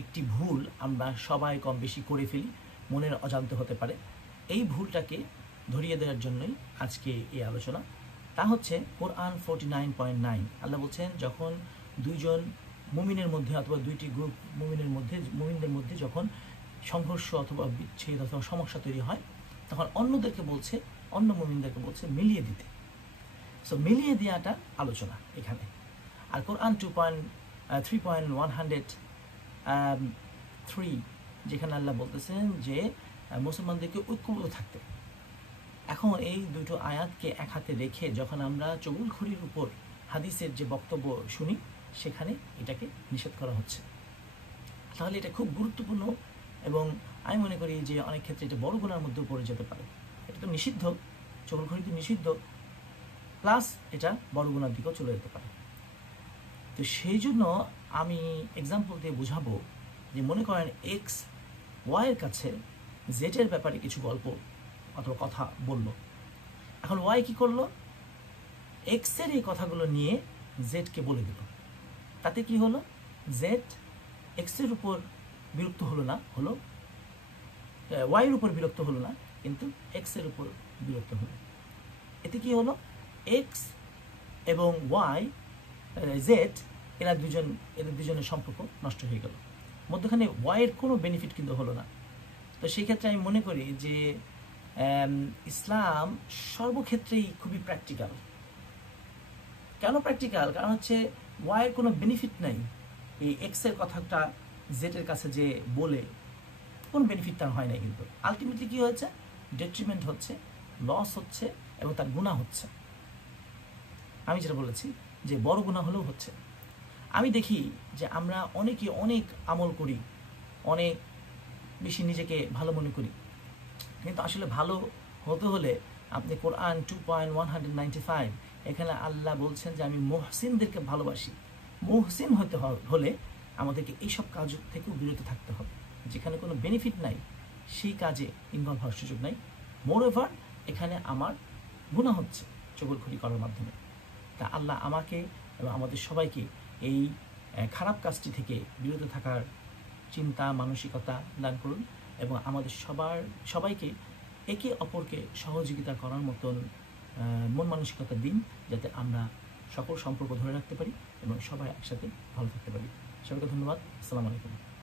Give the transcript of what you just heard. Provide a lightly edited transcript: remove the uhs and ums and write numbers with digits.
একটি ভুল আমরা সবাই কম বেশি করে ফেলি, মনের অজান্তে হতে পারে। এই ভুলটাকে ধরিয়ে দেওয়ার জন্যই আজকে এই আলোচনা। তা হচ্ছে কোরআন 49.9 আল্লাহ বলছেন, যখন দুইজন মুমিনের মধ্যে অথবা দুইটি গ্রুপ মুমিনদের মধ্যে যখন সংঘর্ষ অথবা বিচ্ছেদ অথবা সমস্যা তৈরি হয়, তখন অন্য মুমিনদেরকে বলছে মিলিয়ে দিতে। সো মিলিয়ে দেওয়াটা আলোচনা এখানে। আর কোরআন 3.103 যেখানে আল্লাহ বলতেছেন যে মুসলমানদেরকে ঐক্যবদ্ধ থাকতে। এখন এই দুটো আয়াতকে এক হাতে রেখে যখন আমরা চুগলখড়ির উপর হাদিসের যে বক্তব্য শুনি, সেখানে এটাকে নিষেধ করা হচ্ছে। তাহলে এটা খুব গুরুত্বপূর্ণ, এবং আমি মনে করি যে অনেক ক্ষেত্রে এটা বড় গুনার মধ্যেও পড়ে যেতে পারে। এটা তো নিষিদ্ধ, চুগলখড়ি তো নিষিদ্ধ, প্লাস এটা বড় গুনার দিকেও চলে যেতে পারে। তো সেই জন্য আমি এক্সাম্পল দিয়ে বুঝাবো যে মনে করেন এক্স ওয়াইয়ের কাছে জেডের ব্যাপারে কিছু গল্প অথবা কথা বলল। এখন ওয়াই কি করলো? এক্সের এই কথাগুলো নিয়ে জেডকে বলে দিল। তাতে কি হলো? জেড এক্সের উপর বিরক্ত হলো না, ওয়াইয়ের উপর বিরক্ত হলো না, কিন্তু এক্সের উপর বিরক্ত হলো। এতে কি হলো? এক্স এবং ওয়াই, জেড, এদের দুজনের সম্পর্ক নষ্ট হয়ে গেল। মধ্যখানে ওয়াইয়ের কোনো বেনিফিট কিন্তু হলো না। তো সেই ক্ষেত্রে আমি মনে করি যে ইসলাম সর্বক্ষেত্রেই খুবই প্র্যাকটিক্যাল। কেন প্র্যাকটিক্যাল? কারণ হচ্ছে ওয়াইয়ের কোনো বেনিফিট নাই। এই এক্সের কথাটা জেডের কাছে যে বলে কোনো বেনিফিট তার হয় নাই, কিন্তু আলটিমেটলি কি হয়েছে? ডেট্রিমেন্ট হচ্ছে, লস হচ্ছে, এবং তার গুনাহ হচ্ছে। আমি যেটা বলেছি যে বড় গুনাহ হলেও হচ্ছে। আমি দেখি যে আমরা অনেকে অনেক আমল করি, অনেক বেশি নিজেকে ভালো মনে করি, কিন্তু আসলে ভালো হতে হলে আপনি কোরআন 2.195 এখানে আল্লাহ বলছেন যে আমি মুহসিনদেরকে ভালোবাসি। মুহসিন হতে হলে আমাদেরকে এইসব কাজ থেকেও বিরত থাকতে হবে। যেখানে কোনো বেনিফিট নাই সেই কাজে ইনভলভ হওয়ার সুযোগ নাই। মোরওভার এখানে আমার গুনাহ হচ্ছে চুগলখড়ি করার মাধ্যমে। তা আল্লাহ আমাকে এবং আমাদের সবাইকে এই খারাপ কাজটি থেকে বিরত থাকার চিন্তা মানসিকতা দান করুন, এবং আমাদের সবাইকে একে অপরকে সহযোগিতা করার মতন মন মানসিকতা দিন, যাতে আমরা সকল সম্পর্ক ধরে রাখতে পারি এবং সবাই একসাথে ভালো থাকতে পারি। সবাইকে ধন্যবাদ। আসসালামু আলাইকুম।